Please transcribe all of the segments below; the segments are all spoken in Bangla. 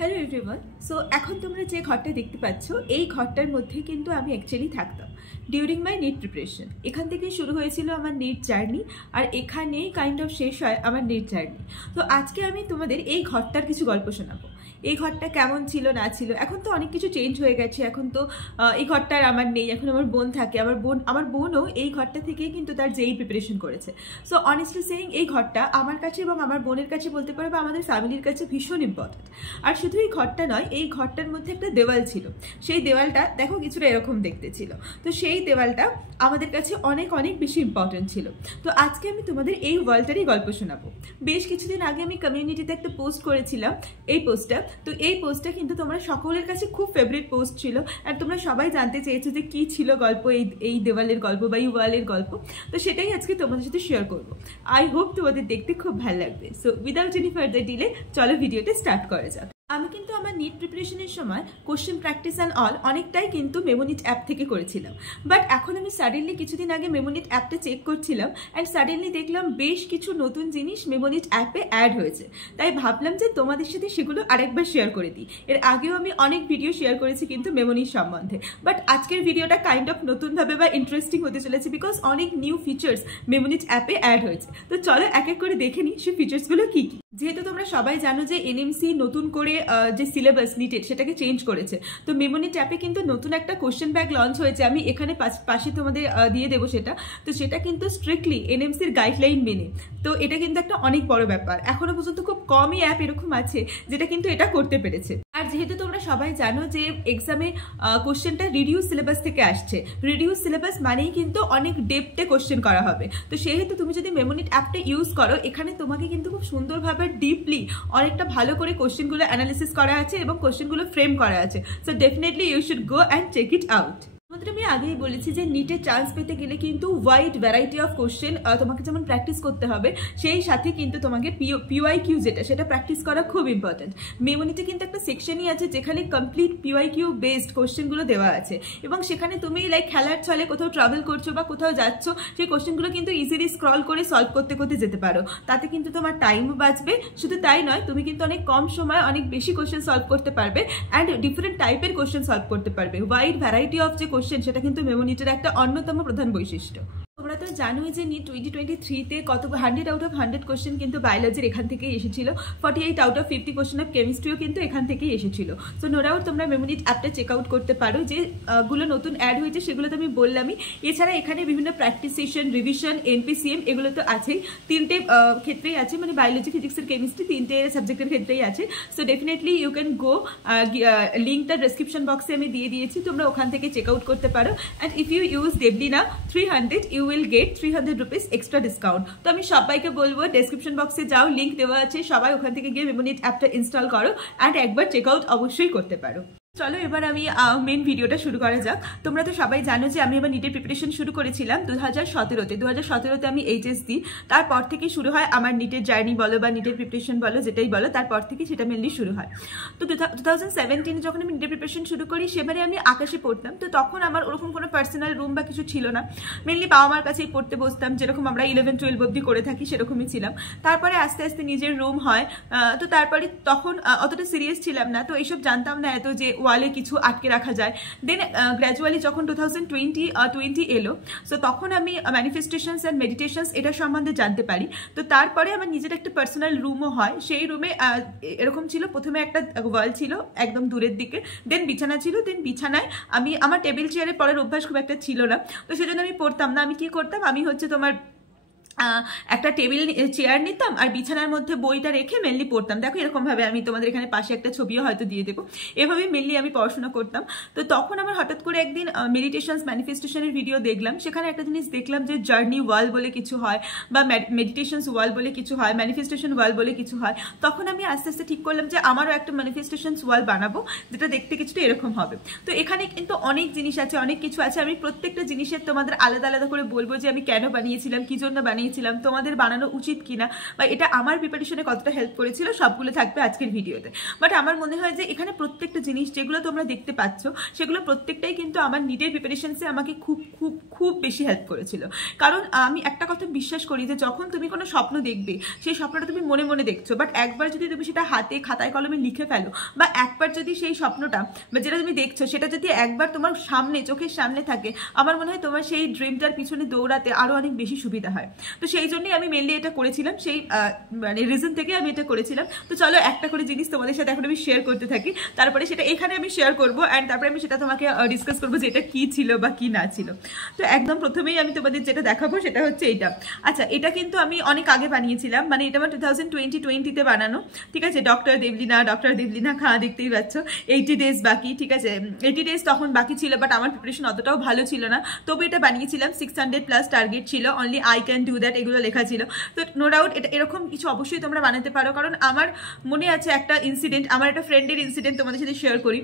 Hello everyone. সো এখন তোমরা যে ঘরটা দেখতে পাচ্ছ এই ঘরটার মধ্যে কিন্তু আমি অ্যাকচুয়ালি থাকতাম ডিউরিং মাই নিট প্রিপারেশন। এখান থেকে শুরু হয়েছিল আমার নিট জার্নি, আর এখানেই কাইন্ড অফ শেষ হয় আমার নিট জার্নি। তো আজকে আমি তোমাদের এই ঘরটার কিছু গল্প শোনাবো। এই ঘরটা কেমন ছিল না ছিল, এখন তো অনেক কিছু চেঞ্জ হয়ে গেছে। এখন তো এই ঘরটা আর আমার নেই, এখন আমার বোন থাকে। আমার বোনও এই ঘরটা থেকেই কিন্তু তার যেই প্রিপারেশন করেছে। সো অনেস্টলি সেইং এই ঘরটা আমার কাছে এবং আমার বোনের কাছে বলতে পারো বা আমাদের ফ্যামিলির কাছে ভীষণ ইম্পর্টেন্ট। আর শুধু এই ঘরটা নয়, এই ঘরটার মধ্যে একটা দেওয়াল ছিল। সেই দেওয়ালটা দেখো কিছুটা এরকম দেখতে ছিল। তো সেই দেওয়ালটা আমাদের কাছে অনেক অনেক বেশি ইম্পর্টেন্ট ছিল। তো আজকে আমি তোমাদের এই ওয়ালটারই গল্প শোনাবো। বেশ কিছুদিন আগে আমি কমিউনিটিতে একটা পোস্ট করেছিলাম, এই পোস্টটা। তো এই পোস্টটা কিন্তু তোমরা সকলের কাছে খুব ফেভারিট পোস্ট ছিল, আর তোমরা সবাই জানতে চেয়েছো যে কি ছিল গল্প, এই দেওয়ালের গল্প বা এই ওয়ালের গল্প। তো সেটাই আজকে তোমাদের সাথে শেয়ার করবো। আই হোপ তোমাদের দেখতে খুব ভালো লাগবে। So without any further delay চলো ভিডিওটা স্টার্ট করা যাক। আমি কিন্তু আমার নিট প্রিপারেশনের সময় কোশ্চেন প্র্যাকটিস অ্যান্ড অল অনেকটাই কিন্তু মেমোনিট অ্যাপ থেকে করেছিলাম। বাট এখন আমি সাডেনলি কিছুদিন আগে মেমোনিট অ্যাপটা চেক করছিলাম, অ্যান্ড সাডেনলি দেখলাম বেশ কিছু নতুন জিনিস মেমোনিট অ্যাপে অ্যাড হয়েছে। তাই ভাবলাম যে তোমাদের সাথে সেগুলো আরেকবার শেয়ার করে দিই। এর আগেও আমি অনেক ভিডিও শেয়ার করেছি কিন্তু মেমোনিট সম্বন্ধে, বাট আজকের ভিডিওটা কাইন্ড অফ নতুনভাবে বা ইন্টারেস্টিং হতে চলেছে, বিকজ অনেক নিউ ফিচার্স মেমোনিট অ্যাপে অ্যাড হয়েছে। তো চলো এক এক করে দেখে নিই সেই ফিচার্সগুলো কী কী। যেহেতু তোমরা সবাই জানো যে এনএমসি নতুন করে যে সিলেবাস নিটেড সেটাকে চেঞ্জ করেছে, তো মেমোনিট অ্যাপে কিন্তু নতুন একটা কোশ্চেন ব্যাগ লঞ্চ হয়েছে। আমি এখানে পাশে তোমাদের দিয়ে দেবো সেটা। তো সেটা কিন্তু স্ট্রিক্টলি এনএমসির গাইডলাইন মেনে। তো এটা কিন্তু একটা অনেক বড় ব্যাপার। এখনো পর্যন্ত খুব কমই অ্যাপ এরকম আছে যেটা কিন্তু এটা করতে পেরেছে। আর যেহেতু তোমরা সবাই জানো যে এক্সামে কোশ্চেনটা রিডিউস সিলেবাস থেকে আসছে, রিডিউস সিলেবাস মানেই কিন্তু অনেক ডেপথে কোশ্চেন করা হবে। তো সেহেতু তুমি যদি মেমোনিট অ্যাপটা ইউজ করো, এখানে তোমাকে কিন্তু খুব সুন্দরভাবে ডিপলি অনেকটা ভালো করে কোশ্চেনগুলো অ্যানালিসিস করা আছে এবং কোশ্চেনগুলো ফ্রেম করা আছে। So definitely you should go and check it out. তোমাদের আমি আগেই বলেছি যে নিটে চান্স পেতে গেলে কিন্তু ওয়াইড ভ্যারাইটি অফ কোশ্চেন তোমাকে যেমন প্র্যাকটিস করতে হবে, সেই সাথে কিন্তু তোমাকে পিওয়াইকিউ সেটা প্র্যাকটিস করা খুব ইম্পর্টেন্ট। মেমোনিটে কিন্তু একটা সেকশনই আছে যেখানে কমপ্লিট পিওয়াইকিউ বেসড কোশ্চেনগুলো দেওয়া আছে, এবং সেখানে তুমি লাইক খেলার ছলে কোথাও ট্রাভেল করছো বা কোথাও যাচ্ছ, সেই কোশ্চেনগুলো কিন্তু ইজিলি স্ক্রল করে সলভ করতে করতে যেতে পারো। তাতে কিন্তু তোমার টাইমও বাঁচবে। শুধু তাই নয়, তুমি কিন্তু অনেক কম সময় অনেক বেশি কোশ্চেন সলভ করতে পারবে, অ্যান্ড ডিফারেন্ট টাইপের কোশ্চেন সলভ করতে পারবে। ওয়াইড ভ্যারাইটি অফ যে কোশ্চেন সেটা কিন্তু মেমোনিটের একটা অন্যতম প্রধান বৈশিষ্ট্য। তোমরা তো জানোই যে নিট 2023-তে কত 100 আউট অফ 100 কোশ্চেন কিন্তু বায়োলজির এখান থেকেই এসেছিল, 48 আউট অফ 50 কোশ্চেন অফ কেমিস্ট্রিও কিন্তু এখান থেকেই এসেছিল। সো নো ডাউট তোমরা মেমোনিট অ্যাপটা চেক আউট করতে পারো। যেগুলো নতুন অ্যাড হয়েছে সেগুলো তো আমি বললামই। এছাড়া এখানে বিভিন্ন প্র্যাকটিস সেশন, রিভিশন, এনপিসিএম এগুলো তো আছেই। তিনটে ক্ষেত্রেই আছে, মানে বায়োলজি, ফিজিক্স আর কেমিস্ট্রি তিনটে সাবজেক্টের ক্ষেত্রেই আছে। So definitely you can go, লিঙ্কটা ডেসক্রিপশন বক্সে আমি দিয়ে দিয়েছি, তোমরা ওখান থেকে চেক আউট করতে পারো। And if you use Debolina 300 you will get 300 rupees extra discount. তো আমি সবাইকে বলবো ডেসক্রিপশন বক্সে যাও, লিঙ্ক দেওয়া আছে, সবাই ওখান থেকে গিয়ে মেমোনিট অ্যাপটা ইনস্টল করো, অ্যান্ড একবার চেক আউট অবশ্যই করতে পারো। চলো এবার আমি মেন ভিডিওটা শুরু করা যাক। তোমরা তো সবাই জানো যে আমি আমার নিটের প্রিপারেশন শুরু করেছিলাম 2017-তে আমি এইচএস দিই। তারপর থেকে শুরু হয় আমার নিটের জার্নি বলো বা নিটের প্রিপারেশন বলো, যেটাই বলো, তারপর থেকে সেটা মেনলি শুরু হয়। তো 2017 যখন আমি নিটের প্রিপারেশন শুরু করি, সেবারে আমি আকাশে পড়তাম। তো তখন আমার ওরকম কোনো পার্সোনাল রুম বা কিছু ছিল না, মেনলি বাবা মার কাছেই পড়তে বসতাম, যেরকম আমরা 11-12 অবধি করে থাকি সেরকমই ছিলাম। তারপরে আস্তে আস্তে নিজের রুম হয়। তো তারপরে তখন অতটা সিরিয়াস ছিলাম না, তো এইসব জানতাম না এত যে ওয়ালে কিছু আটকে রাখা যায়। দেন গ্র্যাজুয়ালি যখন 2020 এলো, সো তখন আমি ম্যানিফেস্টেশনস অ্যান্ড মেডিটেশনস এটা সম্বন্ধে জানতে পারি। তো তারপরে আমার নিজের একটা পার্সোনাল রুমও হয়। সেই রুমে এরকম ছিল, প্রথমে একটা ওয়াল ছিল একদম দূরের দিকে, দেন বিছানা ছিল, দেন বিছানায় আমার টেবিল চেয়ারে পড়ার অভ্যাস খুব একটা ছিল না, তো সেজন্য আমি পড়তাম না। আমি কি করতাম, আমি তোমার একটা টেবিল চেয়ার নিতাম আর বিছানার মধ্যে বইটা রেখে মেনলি পড়তাম। দেখো এরকমভাবে, আমি তোমাদের এখানে পাশে একটা ছবিও হয়তো দিয়ে দেবো। এভাবেই মেনলি আমি পড়াশোনা করতাম। তো তখন আমার হঠাৎ করে একদিন মেডিটেশনস ম্যানিফেস্টেশনের ভিডিও দেখলাম। সেখানে একটা জিনিস দেখলাম যে জার্নি ওয়াল বলে কিছু হয়, বা মেডিটেশনস ওয়াল বলে কিছু হয়, ম্যানিফেস্টেশন ওয়াল বলে কিছু হয়। তখন আমি আস্তে আস্তে ঠিক করলাম যে আমারও একটা ম্যানিফেস্টেশনস ওয়াল বানাবো, যেটা দেখতে কিছুটা এরকম হবে। তো এখানে কিন্তু অনেক জিনিস আছে, অনেক কিছু আছে। আমি প্রত্যেকটা জিনিসের তোমাদের আলাদা আলাদা করে বলবো যে আমি কেন বানিয়েছিলাম, কি জন্য বানিয়েছিলাম, বানিয়েছিলাম, তোমাদের বানানো উচিত কিনা, বা এটা আমার প্রিপারেশনে কতটা হেল্প করেছিল, সবগুলো থাকবে আজকের ভিডিওতে। বাট আমার মনে হয় যে এখানে প্রত্যেকটা জিনিস যেগুলো তোমরা দেখতে পাচ্ছ সেগুলো প্রত্যেকটাই কিন্তু আমার নিটের প্রিপারেশনসে আমাকে খুব খুব খুব বেশি হেল্প করেছিল। কারণ আমি একটা কথা বিশ্বাস করি যে যখন তুমি কোনো স্বপ্ন দেখবে, সেই স্বপ্নটা তুমি মনে মনে দেখছো, বাট একবার যদি তুমি সেটা হাতে খাতায় কলমে লিখে ফেলো, বা একবার যদি সেই স্বপ্নটা বা যেটা তুমি দেখছো সেটা যদি একবার তোমার সামনে চোখের সামনে থাকে, আমার মনে হয় তোমার সেই ড্রিমটার পিছনে দৌড়াতে আরো অনেক বেশি সুবিধা হয়। তো সেই জন্যই আমি মেনলি এটা করেছিলাম, সেই মানে রিজন থেকে আমি এটা করেছিলাম। তো চলো একটা করে জিনিস তোমাদের সাথে এখন আমি শেয়ার করতে থাকি, তারপরে সেটা এখানে আমি শেয়ার করবো, অ্যান্ড তারপরে আমি সেটা তোমাকে ডিসকাস করবো যে এটা কি ছিল বা কি না ছিল। তো একদম প্রথমেই আমি তোমাদের যেটা দেখাবো সেটা হচ্ছে এইটা। আচ্ছা, এটা কিন্তু আমি অনেক আগে বানিয়েছিলাম, মানে এটা আমার 2020-20 বানানো, ঠিক আছে। ডক্টর দেবলীনা খাঁ, দেখতেই পাচ্ছ 80 ডেজ বাকি, ঠিক আছে। 80 ডেজ তখন বাকি ছিল, বাট আমার প্রিপারেশন অতটাও ভালো ছিল না, তবে এটা বানিয়েছিলাম। 600+ টার্গেট ছিল, only I can do that এগুলো লেখা ছিল। তো নো ডাউট এটা এরকম কিছু অবশ্যই তোমরা বানাতে পারো, কারণ আমার মনে আছে একটা ইনসিডেন্ট, আমার একটা ফ্রেন্ডের ইনসিডেন্ট তোমাদের সাথে শেয়ার করি।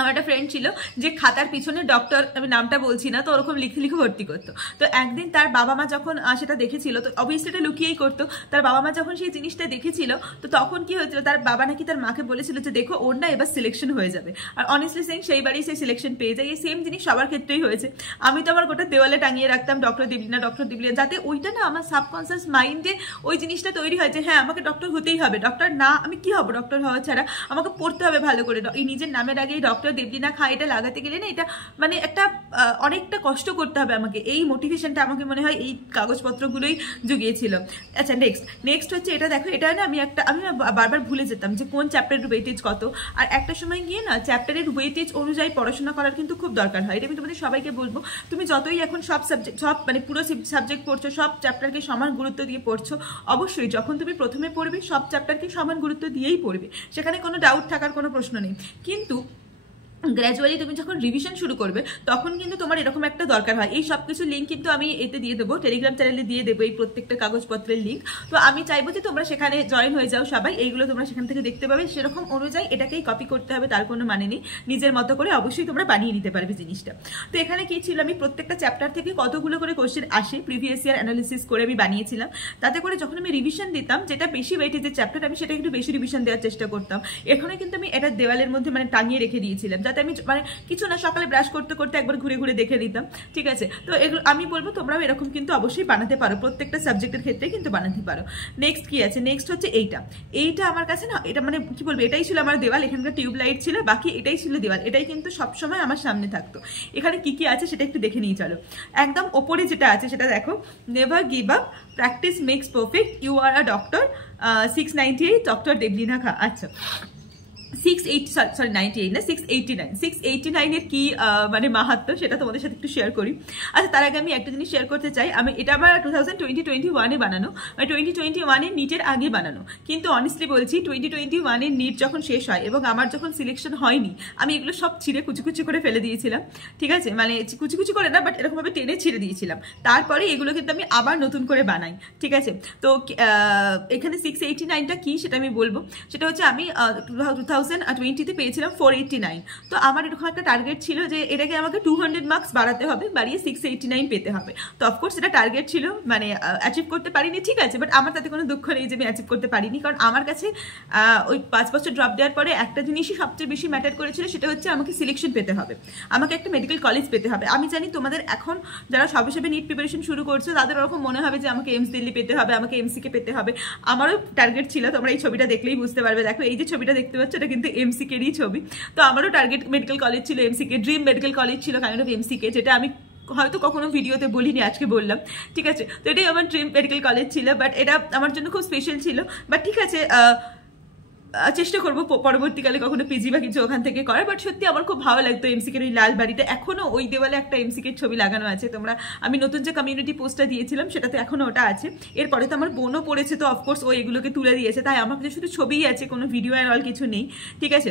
আমার একটা ফ্রেন্ড ছিল যে খাতার পিছনে ডক্টর, আমি নামটা বলছি না, তো ওরকম লিখে লিখে ভর্তি করতো। তো একদিন তার বাবা মা যখন সেটা দেখেছিল, তো অবভিয়াসলি এটা লুকিয়েই করতো, তার বাবা মা যখন সেই জিনিসটা দেখেছিল, তো তখন কি হয়েছিল, তার বাবা নাকি তার মাকে বলেছিল যে দেখো ওর না এবার সিলেকশন হয়ে যাবে। আর অনেস্টলি সেইং সেইবারই সেই সিলেকশন পেয়ে যায়। এই সেম জিনিস সবার ক্ষেত্রেই হয়েছে। আমি তো আমার গোটা দেওয়ালে টাঙিয়ে রাখতাম ডক্টর দেবলীনা, যাতে ওইটা না আমার সাবকনসিয়াস মাইন্ডে ওই জিনিসটা তৈরি হয় যে হ্যাঁ আমাকে ডক্টর হতেই হবে, ডক্টর না আমি কি হবো, ডক্টর হওয়া ছাড়া আমাকে পড়তে হবে ভালো করে। এই নিজের নামের আগে ডক্টর দেবলীনা খাঁ এটা লাগাতে গেলে না, এটা মানে একটা অনেকটা কষ্ট করতে হবে আমাকে। এই মোটিভেশনটা আমাকে মনে হয় এই কাগজপত্রগুলোই জুগিয়েছিল। আচ্ছা, নেক্সট হচ্ছে এটা দেখো, এটা না আমি বারবার ভুলে যেতাম যে কোন চ্যাপ্টারের ওয়েটেজ কত। আর একটা সময় গিয়ে না চ্যাপ্টারের ওয়েটেজ অনুযায়ী পড়াশোনা করার কিন্তু খুব দরকার হয়। এটা আমি তোমাদের সবাইকে বলবো, তুমি যতই এখন সব মানে পুরো সাবজেক্ট পড়ছো, সব চ্যাপ্টারকে সমান গুরুত্ব দিয়ে পড়ছো, অবশ্যই যখন তুমি প্রথমে পড়বে সব চ্যাপ্টারকে সমান গুরুত্ব দিয়েই পড়বে, সেখানে কোনো ডাউট থাকার কোনো প্রশ্ন নেই। কিন্তু গ্র্যাজুয়ালি তুমি যখন রিভিশন শুরু করবে তখন কিন্তু তোমার এরকম একটা দরকার হয়। এই সব কিছু লিঙ্ক কিন্তু আমি এতে দিয়ে দেবো, টেলিগ্রাম চ্যানেলে দিয়ে দেবো এই প্রত্যেকটা কাগজপত্রের লিঙ্ক। তো আমি চাইবো যে তোমরা সেখানে জয়েন হয়ে যাও সবাই, এইগুলো তোমরা সেখান থেকে দেখতে পাবে। সেরকম অনুযায়ী এটাকেই কপি করতে হবে তার কোনো মানে নেই, নিজের মতো করে অবশ্যই তোমরা বানিয়ে নিতে পারবে জিনিসটা। তো এখানে কি ছিল, আমি প্রত্যেকটা চ্যাপ্টার থেকে কতগুলো করে কোশ্চেন আসে প্রিভিয়াস ইয়ার অ্যানালিসিস করে আমি বানিয়েছিলাম। তাতে করে যখন আমি রিভিশন দিতাম, যেটা বেশি ওয়েটেজের চ্যাপ্টার আমি সেটা একটু বেশি রিভিশন দেওয়ার চেষ্টা করতাম। এখানে কিন্তু আমি এটা দেওয়ালের মধ্যে মানে টাঙিয়ে রেখে দিয়েছিলাম, যাতে আমি মানে কিছু না সকালে ব্রাশ করতে করতে একবার ঘুরে ঘুরে দেখে দিতাম, ঠিক আছে। তো এগুলো আমি বলবো তোমরাও এরকম কিন্তু অবশ্যই বানাতে পারো, প্রত্যেকটা সাবজেক্টের ক্ষেত্রে কিন্তু বানাতে পারো। নেক্সট কি আছে, নেক্সট হচ্ছে এইটা আমার কাছে না, এটা মানে কি বলবো, এটাই ছিল আমার দেওয়াল। এখানকার টিউবলাইট ছিল, বাকি এটাই ছিল দেওয়াল। এটাই কিন্তু সবসময় আমার সামনে থাকতো। এখানে কি কি আছে সেটা একটু দেখে নিয়ে চলো। একদম ওপরে যেটা আছে সেটা দেখো, never give up, practice makes perfect, you are a doctor, 698 doctor Debleena Khan. আচ্ছা, 689 এর কি মানে মাহাত্ম্য সেটা তোমাদের সাথে একটু শেয়ার করি। আচ্ছা, তার আগে আমি একটা জিনিস শেয়ার করতে চাই। আমি এটা আমার 2020-21 বানানো, 2021 এর নিটের আগে বানানো। কিন্তু অনেস্টলি বলছি 2021 এর নিট যখন শেষ হয় এবং আমার যখন সিলেকশন হয়নি, আমি এগুলো সব ছিঁড়ে কুচি করে ফেলে দিয়েছিলাম, ঠিক আছে। মানে কুচি করে না, বাট এরকমভাবে টেনে ছিঁড়ে দিয়েছিলাম। তারপরে এগুলো কিন্তু আমি আবার নতুন করে বানাই, ঠিক আছে। তো এখানে 689টা কি সেটা আমি বলবো। সেটা হচ্ছে আমি 2020-তে পেয়েছিলাম 489। তো আমার এরকম একটা টার্গেট ছিল যে এটাকে আমাকে 200 মার্কস বাড়াতে হবে, বাড়িয়ে 689 পেতে হবে। তো অফকোর্স এটা টার্গেট ছিল, মানে অ্যাচিভ করতে পারিনি, ঠিক আছে। বাট আমার তাতে কোনো দুঃখ নেই যে আমি অ্যাচিভ করতে পারিনি, কারণ আমার কাছে ওই 5 বছর ড্রপ দেওয়ার পরে একটা জিনিসই সবচেয়ে বেশি ম্যাটার করেছিল, সেটা হচ্ছে আমাকে সিলেকশন পেতে হবে, আমাকে একটা মেডিকেল কলেজ পেতে হবে। আমি জানি তোমাদের এখন যারা সবে সবে নিট প্রিপারেশন শুরু করছে তাদের ওরকম মনে হবে যে আমাকে এমস দিল্লি পেতে হবে, আমাকে এমসিকে পেতে হবে। আমারও টার্গেট ছিল, তোমরা এই ছবিটা দেখলেই বুঝতে পারবে। দেখো এই যে ছবিটা দেখতে পাচ্ছ, এটা কিন্তু এমসিকেরই ছবি। তো আমারও টার্গেট মেডিকেল কলেজ ছিল এমসিকে, ড্রিম মেডিকেল কলেজ ছিল কাইন্ড অফ এমসিকে, যেটা আমি হয়তো কখনো ভিডিওতে বলিনি, আজকে বললাম, ঠিক আছে। তো এটাই আমার ড্রিম মেডিকেল কলেজ ছিল, বাট এটা আমার জন্য খুব স্পেশাল ছিল। বাট ঠিক আছে, চেষ্টা করবো পরবর্তীকালে কখনো পিজি বা কিছু ওখান থেকে করার। বাট সত্যি আমার খুব ভালো লাগতো এমসিকের ওই লাল বাড়িটা, এখনো ওই দেওয়ালে একটা এমসিকের ছবি লাগানো আছে। তোমরা, আমি নতুন যে কমিউনিটি পোস্টটা দিয়েছিলাম সেটাতে এখনো ওটা আছে। এরপরে তো আমার বোনও পড়েছে, তো অফকোর্স ও এগুলোকে তুলে দিয়েছে, তাই আমার কাছে শুধু ছবিই আছে, কোনো ভিডিও অ্যান্ড অল কিছু নেই, ঠিক আছে।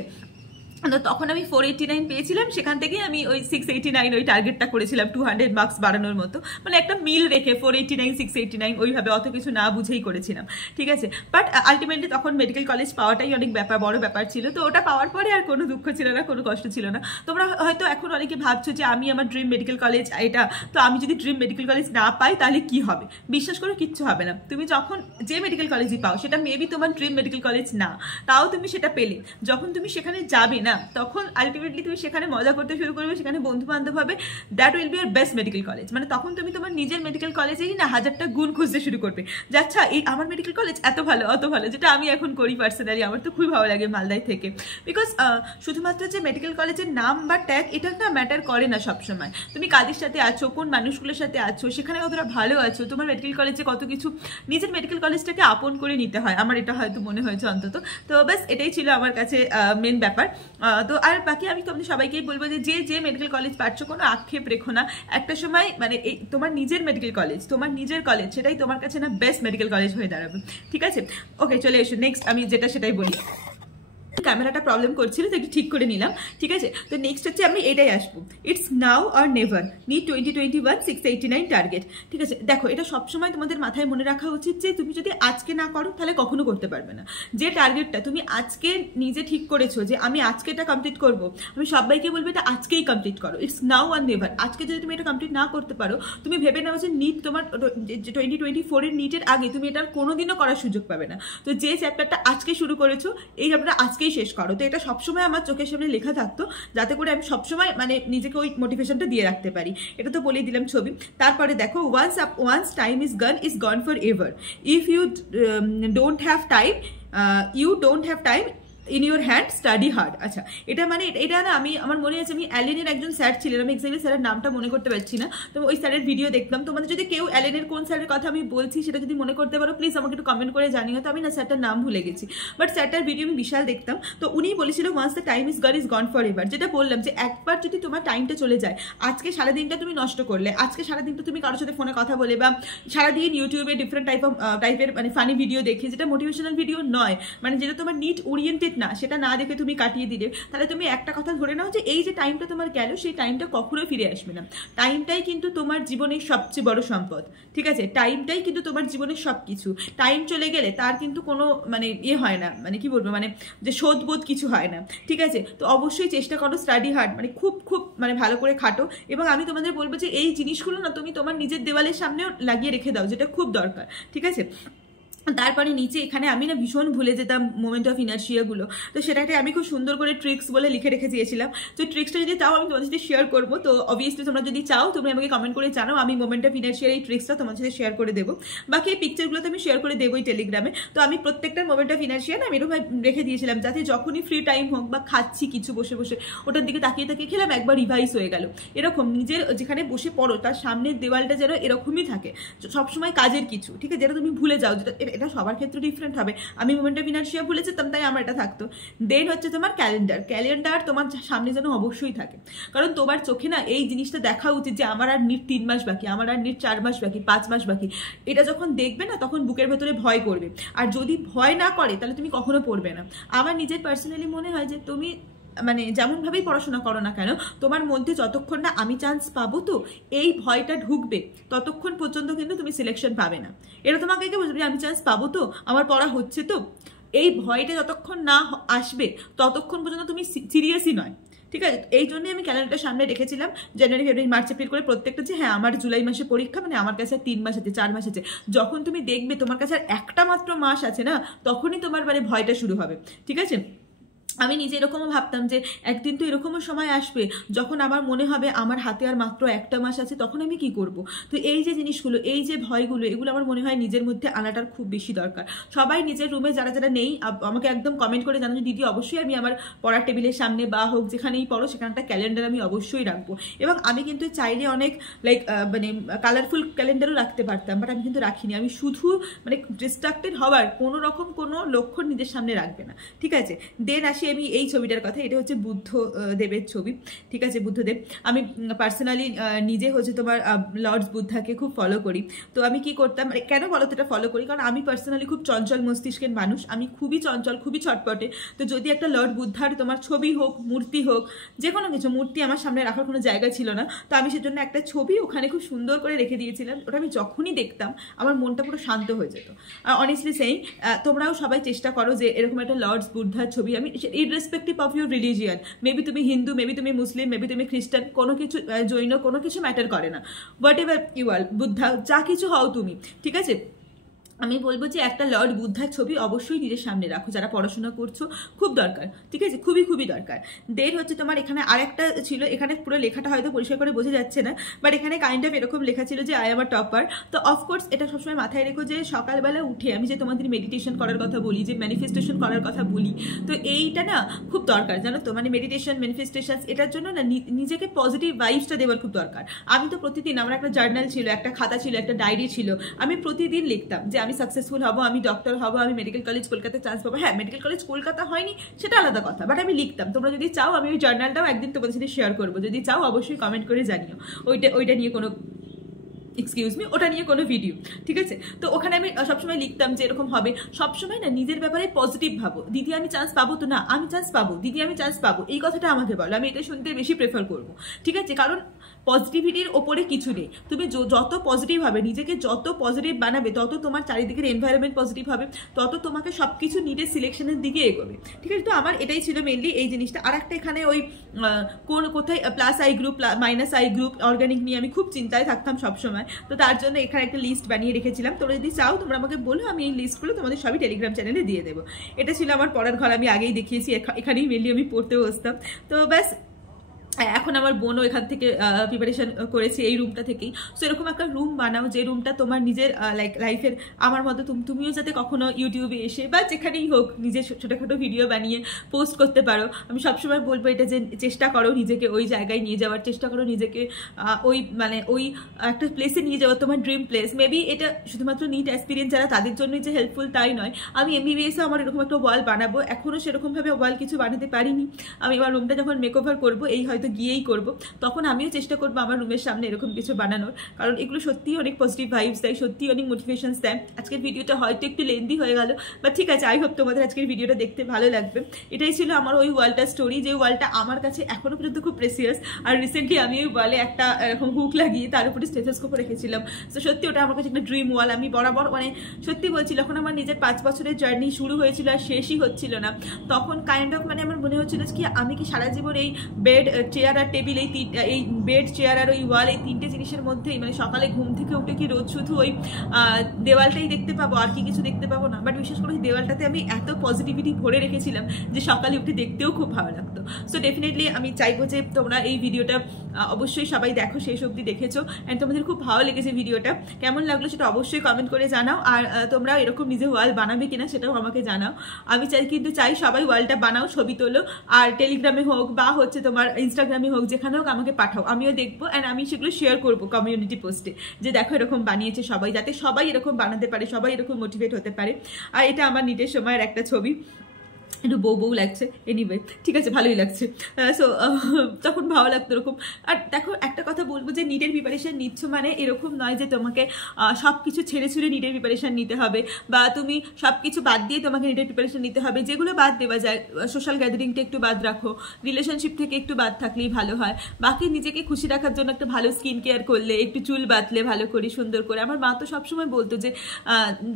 তো তখন আমি 489 পেয়েছিলাম, সেখান থেকে আমি ওই 689 ওই টার্গেটটা করেছিলাম 200 মার্কস বাড়ানোর মতো, মানে একটা মিল রেখে 489 689 ওইভাবে অত কিছু না বুঝেই করেছিলাম, ঠিক আছে। বাট আলটিমেটলি তখন মেডিকেল কলেজ পাওয়াটাই অনেক বড় ব্যাপার ছিল, তো ওটা পাওয়ার পরে আর কোনো দুঃখ ছিল না, কোনো কষ্ট ছিল না। তোমরা হয়তো এখন অনেকে ভাবছো যে আমি আমার ড্রিম মেডিকেল কলেজ এটা, তো আমি যদি ড্রিম মেডিকেল কলেজ না পাই তাহলে কি হবে? বিশ্বাস করো কিচ্ছু হবে না। তুমি যখন যে মেডিকেল কলেজই পাও, সেটা মেবি তোমার ড্রিম মেডিকেল কলেজ না, তাও তুমি সেটা পেলে, যখন তুমি সেখানে যাবে না তখন আলটিমেটলি তুমি সেখানে মজা করতে শুরু করবে, সেখানে বন্ধু বান্ধব হবে, that will be year best medical college. মানে তখন তুমি তোমার নিজের মেডিকেল কলেজেই না 1000টা গুণ খুঁজতে শুরু করবে যে আচ্ছা এই আমার মেডিকেল কলেজ এত ভালো অত ভালো, যেটা আমি এখন করি পার্সোনালি। আমার তো খুবই ভালো লাগে মালদায় থেকে, বিকজ শুধুমাত্র যে মেডিকেল কলেজের নাম বা ট্যাগ এটা না ম্যাটার করে না সবসময়। তুমি কাদের সাথে আছো, কোন মানুষগুলোর সাথে আছো, সেখানে কতটা ভালো আছো, তোমার মেডিকেল কলেজে কত কিছু, নিজের মেডিকেল কলেজটাকে আপন করে নিতে হয়, আমার এটা হয়তো মনে হয়েছে অন্তত। তো ব্যাস এটাই ছিল আমার কাছে মেন ব্যাপার। তো আর বাকি আমি তোমাদের সবাইকেই বলবো যে যে মেডিকেল কলেজ পাচ্ছ কোনো আক্ষেপ রেখো না, একটা সময় মানে এই তোমার নিজের মেডিকেল কলেজ, তোমার নিজের কলেজ, সেটাই তোমার কাছে না বেস্ট মেডিকেল কলেজ হয়ে দাঁড়াবে, ঠিক আছে। ওকে চলে এসো নেক্সট, আমি যেটা সেটাই বলি। ক্যামেরাটা প্রবলেম করছিল তো একটু ঠিক করে নিলাম, ঠিক আছে। তো নেক্সট হচ্ছে আমি এটাই আসবো, it's now or never, NEET 2021 689 target, ঠিক আছে। দেখো এটা সবসময় তোমাদের মাথায় মনে রাখা উচিত যে তুমি যদি আজকে না করো তাহলে কখনো করতে পারবে না। যে টার্গেটটা তুমি আজকে নিজে ঠিক করেছো যে আমি আজকে এটা কমপ্লিট করবো, আমি সবাইকে বলবো এটা আজকেই কমপ্লিট করো, ইটস নাও আর নেভার। আজকে যদি তুমি এটা কমপ্লিট না করতে পারো, তুমি ভেবে নাও যে নিট তোমার 2024 এর নিটের আগে তুমি এটা কোনোদিনও করার সুযোগ পাবে না। তো যে চ্যাপ্টারটা আজকে শুরু করেছো এই চ্যাপ্টারটা আজকেই শেষ করো। তো এটা সবসময় আমার চোখের সামনে লেখা থাকতো, যাতে করে আমি সবসময় মানে নিজেকে ওই মোটিভেশনটা দিয়ে রাখতে পারি। এটা তো বলেই দিলাম ছবি। তারপরে দেখো, once time is gone forever, if you don't have time, you don't have time in your hand, study hard. আচ্ছা এটা মানে এটা না, আমি আমার মনে আছে আমি অ্যালেনের একজন স্যার ছিলেন, আমি এক্স্যাক্টলি স্যারের নামটা মনে করতে পারছি না, তো ওই স্যারের ভিডিও দেখতাম। তোমাদের যদি কেউ অ্যালেনের কোন স্যারের কথা আমি বলছি সেটা যদি মনে করতে পারো প্লিজ আমাকে একটু কমেন্ট করে জানিও, তো আমি না স্যারটার নাম ভুলে গেছি, বাট স্যারটার ভিডিও আমি বিশাল দেখতাম। তো উনিই বলেছিল once the time is gone forever, যেটা বললাম যে একবার যদি তোমার টাইমটা চলে যায়, আজকে সারাদিনটা তুমি নষ্ট করলে, আজকে সারাদিনটা তুমি কারোর সাথে ফোনে কথা বলে বা সারাদিন ইউটিউবে ডিফারেন্ট টাইপের মানে ফানি ভিডিও দেখে, যেটা মোটিভেশনাল ভিডিও নয়, মানে যেটা তোমার নিট ওরিয়েন্টেড না, সেটা না দেখে তুমি কাটিয়ে দিলে, তাহলে তুমি একটা কথা ধরে নাও যে এই যে টাইমটা তোমার গেল, সেই টাইমটা কখনোই ফিরে আসবে না। টাইমটাই কিন্তু তোমার জীবনের সবচেয়ে বড় সম্পদ, ঠিক আছে। টাইমটাই কিন্তু তোমার জীবনের সব কিছু। টাইম চলে গেলে তার কিন্তু কোনো মানে হয় না, মানে কি বলবো, মানে যে শোধবোধ কিছু হয় না, ঠিক আছে। তো অবশ্যই চেষ্টা করো, স্টাডি হার্ড, মানে খুব মানে ভালো করে খাটো। এবং আমি তোমাদের বলবো যে এই জিনিসগুলো না তুমি তোমার নিজের দেওয়ালের সামনেও লাগিয়ে রেখে দাও, যেটা খুব দরকার, ঠিক আছে। তারপরে নিচে এখানে আমি না ভীষণ ভুলে যেতাম মোমেন্ট অফ ইনার্শিয়াগুলো, তো সেটাকে আমি খুব সুন্দর করে ট্রিক্স বলে লিখে রেখে দিয়েছিলাম। তো ট্রিক্সটা যদি চাও আমি তোমাদের সাথে শেয়ার করবো, তো অবভিয়াসলি তোমরা যদি চাও তুমি আমাকে কমেন্ট করে জানাও, আমি মোমেন্ট অফ ইনার্শিয়ার এই ট্রিক্সটা তোমাদের সাথে শেয়ার করে দেবো। বাকি এই পিকচারগুলো তো আমি শেয়ার করে দেবোই টেলিগ্রামে। তো আমি প্রত্যেকটা মোমেন্ট অফ ইনার্শিয়া না আমি এরকম রেখে দিয়েছিলাম, যাতে যখনই ফ্রি টাইম হোক বা খাচ্ছি কিছু বসে বসে ওটার দিকে তাকিয়ে তাকিয়ে খেলাম, একবার রিভাইজ হয়ে গেল। এরকম নিজের যেখানে বসে পড়ো তার সামনের দেওয়ালটা যেন এরকমই থাকে সবসময়, কাজের কিছু, ঠিক আছে, যেটা তুমি ভুলে যাও, যেটা এটা সবার ক্ষেত্রে ডিফারেন্ট হবে। আমি মোমেন্ট অফ ইনার্শিয়া ভুলে যেতাম, তাই আমার এটা থাকতো। দেন হচ্ছে তোমার ক্যালেন্ডার তোমার সামনে যেন অবশ্যই থাকে, কারণ তোমার চোখে না এই জিনিসটা দেখা উচিত যে আমার আর নিট 3 মাস বাকি, আমার আর নিট 4 মাস বাকি, 5 মাস বাকি। এটা যখন দেখবে না তখন বুকের ভেতরে ভয় করবে, আর যদি ভয় না করে তাহলে তুমি কখনো পড়বে না। আমার নিজের পার্সোনালি মনে হয় যে তুমি মানে যেমনভাবেই পড়াশোনা করো না কেন, তোমার মধ্যে যতক্ষণ না আমি চান্স পাবো তো এই ভয়টা ঢুকবে, ততক্ষণ পর্যন্ত কিন্তু তুমি সিলেকশন পাবে না। এটা তোমাকে কে বলবে আমি চান্স পাবো তো, আমার পড়া হচ্ছে তো, এই ভয়টা যতক্ষণ না আসবে ততক্ষণ পর্যন্ত তুমি সিরিয়াসই নয়, ঠিক আছে। এই জন্যই আমি ক্যালেন্ডারটা সামনে রেখেছিলাম জানুয়ারি ফেব্রুয়ারি মার্চ এপ্রিল করে প্রত্যেকটা, যে হ্যাঁ আমার জুলাই মাসে পরীক্ষা, মানে আমার কাছে 3 মাস আছে 4 মাস আছে। যখন তুমি দেখবে তোমার কাছে আর একটা মাত্র মাস আছে না, তখনই তোমার মানে ভয়টা শুরু হবে, ঠিক আছে। আমি নিজে এরকমও ভাবতাম যে একদিন তো এরকমও সময় আসবে যখন আমার মনে হবে আমার হাতে আর মাত্র একটা মাস আছে, তখন আমি কি করব। তো এই যে জিনিসগুলো, এই যে ভয়গুলো, এগুলো আমার মনে হয় নিজের মধ্যে আনাটার খুব বেশি দরকার। সবাই নিজের রুমে যারা যারা নেই আমাকে একদম কমেন্ট করে জানানো দিদি, অবশ্যই আমি আমার পড়ার টেবিলের সামনে বা হোক যেখানেই পড়ো সেখানে একটা ক্যালেন্ডার আমি অবশ্যই রাখবো। এবং আমি কিন্তু চাইলে অনেক লাইক মানে কালারফুল ক্যালেন্ডারও রাখতে পারতাম, বাট আমি কিন্তু রাখিনি। আমি শুধু মানে ডিস্ট্রাক্টেড হওয়ার কোনো রকম কোনো লক্ষণ নিজের সামনে রাখবে না, ঠিক আছে। দেন আসি আমি এই ছবিটার কথা, এটা হচ্ছে বুদ্ধ দেবের ছবি, ঠিক আছে, বুদ্ধদেব। আমি পার্সোনালি নিজে হচ্ছে তোমার লর্ডস বুদ্ধাকে খুব ফলো করি। তো আমি কি করতাম, কেন বলো তো এটা ফলো করি, কারণ আমি পার্সোনালি খুব চঞ্চল মস্তিষ্কের মানুষ, আমি খুবই চঞ্চল, খুবই ছটপটে। তো যদি একটা লর্ড বুদ্ধার তোমার ছবি হোক, মূর্তি হোক, যে কোনো কিছু, মূর্তি আমার সামনে রাখার কোনো জায়গা ছিল না, তো আমি সেজন্য একটা ছবি ওখানে খুব সুন্দর করে রেখে দিয়েছিলাম। ওটা আমি যখনই দেখতাম আমার মনটা পুরো শান্ত হয়ে যেত। আর অনেস্টলি সেই তোমরাও সবাই চেষ্টা করো যে এরকম একটা লর্ডস বুদ্ধার ছবি, আমি irrespective of your religion, maybe তুমি হিন্দু, মেবি তুমি মুসলিম, মেবি তুমি খ্রিস্টান, কোনো কিছু জৈন, কোনো কিছু ম্যাটার করে না, হোয়াট এভার ইউ আর, বুদ্ধা, যা কিছু হও তুমি, ঠিক আছে, আমি বলবো যে একটা লর্ড বুদ্ধার ছবি অবশ্যই নিজের সামনে রাখো, যারা পড়াশোনা করছো খুব দরকার, ঠিক আছে, খুবই খুবই দরকার। দেন হচ্ছে তোমার এখানে আরেকটা ছিল, এখানে পুরো লেখাটা হয়তো পরিষ্কার করে বোঝা যাচ্ছে না, বাট এখানে কাইন্ড অফ এরকম লেখা ছিল যে আই এম আ টপার। তো অফকোর্স এটা সবসময় মাথায় রেখো যে সকালবেলা উঠে আমি যে তোমাদের মেডিটেশন করার কথা বলি, যে ম্যানিফেস্টেশন করার কথা বলি, তো এইটা না খুব দরকার, জানো তো, মানে মেডিটেশন, ম্যানিফেস্টেশন, এটার জন্য না নিজেকে পজিটিভ ভাইবসটা দেওয়ার খুব দরকার। আমি তো প্রতিদিন, আমার একটা জার্নাল ছিল, একটা খাতা ছিল, একটা ডায়েরি ছিল, আমি প্রতিদিন লিখতাম যে আমি সাকসেসফুল হব, আমি ডক্টর হব, আমি মেডিকেল কলেজ কলকাতায় চান্স পাবো। হ্যাঁ, মেডিকেল কলেজ কলকাতা হয়নি সেটা আলাদা কথা, বাট আমি লিখতাম। তোমরা যদি চাও আমি ওই জার্নালটাও একদিন তোমাদের সাথে শেয়ার করবো, যদি চাও অবশ্যই কমেন্ট করে জানিও, ওইটা নিয়ে কোনো, এক্সকিউজ মি, ওটা নিয়ে কোনো ভিডিও, ঠিক আছে। তো ওখানে আমি সবসময় লিখতাম যে এরকম হবে। সবসময় না নিজের ব্যাপারে পজিটিভ ভাবো, দিদি আমি চান্স পাবো, তো না আমি চান্স পাবো, দিদি আমি চান্স পাবো, এই কথাটা আমাকে বলো, আমি এটা শুনতে বেশি প্রেফার করবো, ঠিক আছে। কারণ পজিটিভিটির ওপরে কিছু নেই, তুমি যত পজিটিভ হবে, নিজেকে যত পজিটিভ বানাবে, তত তোমার চারিদিকের এনভায়রনমেন্ট পজিটিভ হবে, তত তোমাকে সবকিছু নিজের সিলেকশনের দিকে এগোবে, ঠিক আছে। তো আমার এটাই ছিল মেনলি এই জিনিসটা। আর একটা এখানে ওই কোথায় plus I group, minus I group, organic নিয়ে আমি খুব চিন্তায় থাকতাম সবসময়। তো তার জন্য এখানে একটা লিস্ট বানিয়ে রেখেছিলাম। তোমরা যদি চাও তোমরা আমাকে বলো, আমি এই লিস্টগুলো তোমাদের সবই টেলিগ্রাম চ্যানেলে দিয়ে দেবো। এটা ছিল আমার পড়ার ঘর, আমি আগেই দেখিয়েছি, এখানেই মেনলি আমি পড়তে বসতাম। তো ব্যাস, এখন আমার বোনও এখান থেকে প্রিপারেশন করেছে এই রুমটা থেকেই। সো এরকম একটা রুম বানাও যে রুমটা তোমার নিজের লাইফের, আমার মতো তুমিও যাতে কখনো ইউটিউবে এসে বা যেখানেই হোক নিজের ছোটোখাটো ভিডিও বানিয়ে পোস্ট করতে পারো। আমি সবসময় বলবো এটা যে চেষ্টা করো নিজেকে ওই জায়গায় নিয়ে যাওয়ার, চেষ্টা করো নিজেকে ওই একটা প্লেসে নিয়ে যাওয়ার, তোমার ড্রিম প্লেস। মেবি এটা শুধুমাত্র নিট এক্সপিরিয়েন্স যারা তাদের জন্যই যে হেল্পফুল তাই নয়, আমি MBBS-এ আমার এরকম একটা ওয়াল বানাবো, এখনও সেরকমভাবে ওয়াল কিছু বানাতে পারিনি। আমি আমার রুমটা যখন মেকওভার করবো, এই হয়তো গিয়েই করব, তখন আমিও চেষ্টা করবো আমার রুমের সামনে এরকম কিছু বানানোর, কারণ এগুলো সত্যিই অনেক পজিটিভ ভাইবস দেয়, সত্যিই অনেক মোটিভেশনস দেয়। আজকের ভিডিওটা হয়তো একটু লেন্দি হয়ে গেল, বা ঠিক আছে, আই হোপ তোমাদের আজকের ভিডিওটা দেখতে ভালো লাগবে। এটাই ছিল আমার ওই ওয়ালটার স্টোরি, যে ওয়ালটা আমার কাছে এখনো পর্যন্ত খুব প্রেসিয়াস। আর রিসেন্টলি আমি ওই ওয়ালে একটা এরকম হুক লাগিয়ে তার উপরে স্টেথোস্কোপ রেখেছিলাম। তো সত্যি ওটা আমার কাছে একটা ড্রিম ওয়াল। আমি বরাবর, মানে সত্যি বলছি, যখন আমার নিজের 5 বছরের জার্নি শুরু হয়েছিল আর শেষই হচ্ছিল না, তখন কাইন্ড অফ মানে আমার মনে হচ্ছিল কি আমি কি সারা জীবন এই বেড, চেয়ার আর টেবিল, এই বেড, চেয়ার আর ওই ওয়াল, এই তিনটে জিনিসের মধ্যেই, মানে সকালে ঘুম থেকে উঠে কি রোজ শুধু ওই দেওয়ালটাই দেখতে পাবো, আর কি কিছু দেখতে পাবো না। বাট বিশেষ করে দেওয়ালটাতে আমি এত পজিটিভিটি ভরে রেখেছিলাম যে সকালে উঠে দেখতেও খুব ভালো লাগতো। সো ডেফিনেটলি আমি চাইবো যে তোমরা এই ভিডিওটা অবশ্যই সবাই দেখো, শেষ অবধি দেখেছো, অ্যান্ড তোমাদের খুব ভালো লেগেছে ভিডিওটা। কেমন লাগলো সেটা অবশ্যই কমেন্ট করে জানাও। আর তোমরা এরকম নিজে ওয়াল বানাবে কিনা সেটাও আমাকে জানাও। আমি চাই সবাই ওয়ালটা বানাও, ছবি তোলো, আর টেলিগ্রামে হোক বা হচ্ছে তোমার ইনস্টাগ্রামে হোক, যেখানে হোক আমাকে পাঠাও, আমিও দেখবো, অ্যান্ড আমি সেগুলো শেয়ার করবো কমিউনিটি পোস্টে, যে দেখো এরকম বানিয়েছে সবাই, যাতে সবাই এরকম বানাতে পারে, সবাই এরকম মোটিভেট হতে পারে। আর এটা আমার নিটের সময়ের একটা ছবি, একটু বউ লাগছে, এনিওয়ে ঠিক আছে, ভালোই লাগছে। সো তখন ভালো লাগতো এরকম। আর দেখো একটা কথা বলবো, যে নিটের প্রিপারেশান নিচ্ছ মানে এরকম নয় যে তোমাকে সব কিছু ছেড়ে ছুড়ে নিটের প্রিপারেশান নিতে হবে, বা তুমি সব কিছু বাদ দিয়ে তোমাকে নিটের প্রিপারেশান নিতে হবে। যেগুলো বাদ দেওয়া যায়, সোশ্যাল গ্যাদারিংটা একটু বাদ রাখো, রিলেশনশিপ থেকে একটু বাদ থাকলেই ভালো হয়। বাকি নিজেকে খুশি রাখার জন্য একটা ভালো স্কিন কেয়ার করলে, একটু চুল বাঁধলে ভালো করে সুন্দর করে। আমার মা তো সবসময় বলতো যে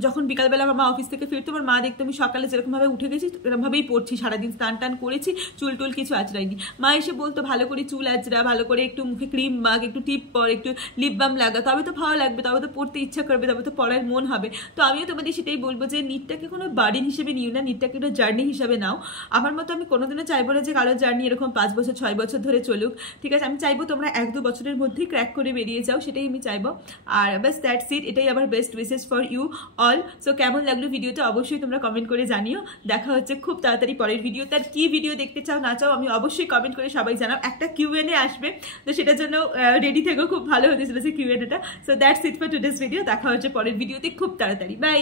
যখন বিকালবেলা আমার মা অফিস থেকে ফিরতো, আমার মা দেখতো আমি সকালে যেরকমভাবে উঠে গেছি এরকমভাবেই পড়ছি, সারাদিন স্নান টান করেছি, চুল টুল কিছু আঁচড়াইনি। মা এসে বলতো ভালো করে চুল আঁচড়া, ভালো করে একটু মুখে ক্রিম মাখ, একটু টিপ পর, একটু লিপ বাম লাগা, তবে তো ভালো লাগবে, তবে তো পড়তে ইচ্ছা করবে, তবে তো পড়ার মন হবে। তো আমিও তোমাদের সেটাই বলবো যে নিটটাকে কোনো বার্ডেন হিসেবে নিও না, নিটটাকে একটা জার্নি হিসাবে নাও। আমার মতো আমি কোনোদিনও চাইবো না যে কারোর জার্নি এরকম 5 বছর 6 বছর ধরে চলুক, ঠিক আছে। আমি চাইবো তোমরা 1-2 বছরের মধ্যেই ক্র্যাক করে বেরিয়ে যাও, সেটাই আমি চাইবো। আর বাস দ্যাটস ইট, এটাই আমার best wishes for you all. So কেমন লাগলো ভিডিওটা অবশ্যই তোমরা কমেন্ট করে জানিও। দেখা হচ্ছে খুব তাড়াতাড়ি পরের ভিডিও। তার কি ভিডিও দেখতে চাও না চাও আমি অবশ্যই কমেন্ট করে সবাই জানাও। একটা Q&A আসবে, তো সেটার জন্য রেডি থেকো, খুব ভালো হতে চলেছে Q&A টা। So that's it for today's video. দেখা হচ্ছে পরের ভিডিওতে খুব তাড়াতাড়ি। বাই।